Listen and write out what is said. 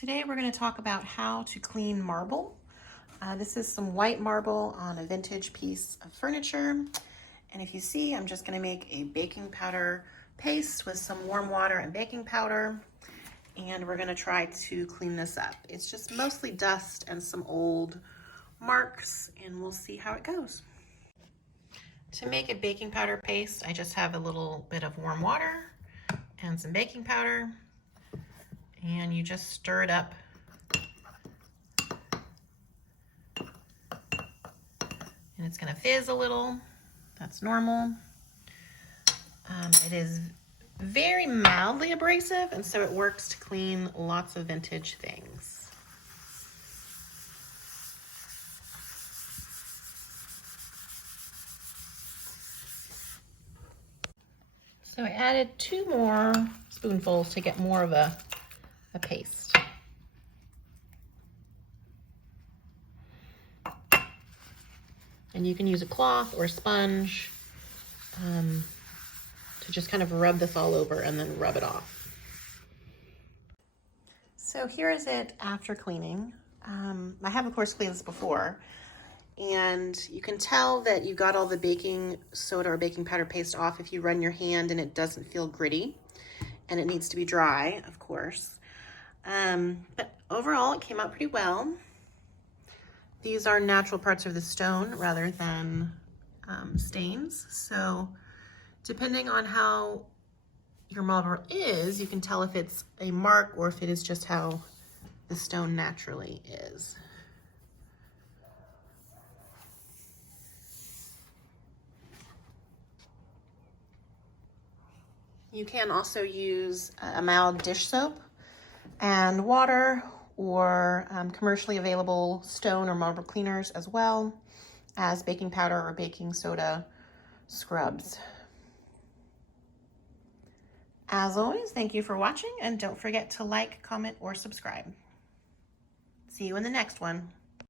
Today we're going to talk about how to clean marble. This is some white marble on a vintage piece of furniture. And if you see, I'm just going to make a baking powder paste with some warm water and baking powder. And we're going to try to clean this up. It's just mostly dust and some old marks, and we'll see how it goes. To make a baking powder paste, I just have a little bit of warm water and some baking powder. And you just stir it up. And it's going to fizz a little. That's normal. It is very mildly abrasive, and so it works to clean lots of vintage things. So I added 2 more spoonfuls to get more of a paste. And you can use a cloth or a sponge to just kind of rub this all over and then rub it off. So here is it after cleaning. I have, of course, cleaned this before, and you can tell that you got all the baking soda or baking powder paste off if you run your hand and it doesn't feel gritty, and it needs to be dry, of course. But overall, it came out pretty well. These are natural parts of the stone rather than stains. So depending on how your marble is, you can tell if it's a mark or if it is just how the stone naturally is. You can also use a mild dish soap and water, or commercially available stone or marble cleaners, as well as baking powder or baking soda scrubs. As always, thank you for watching, and don't forget to like, comment, or subscribe. See you in the next one.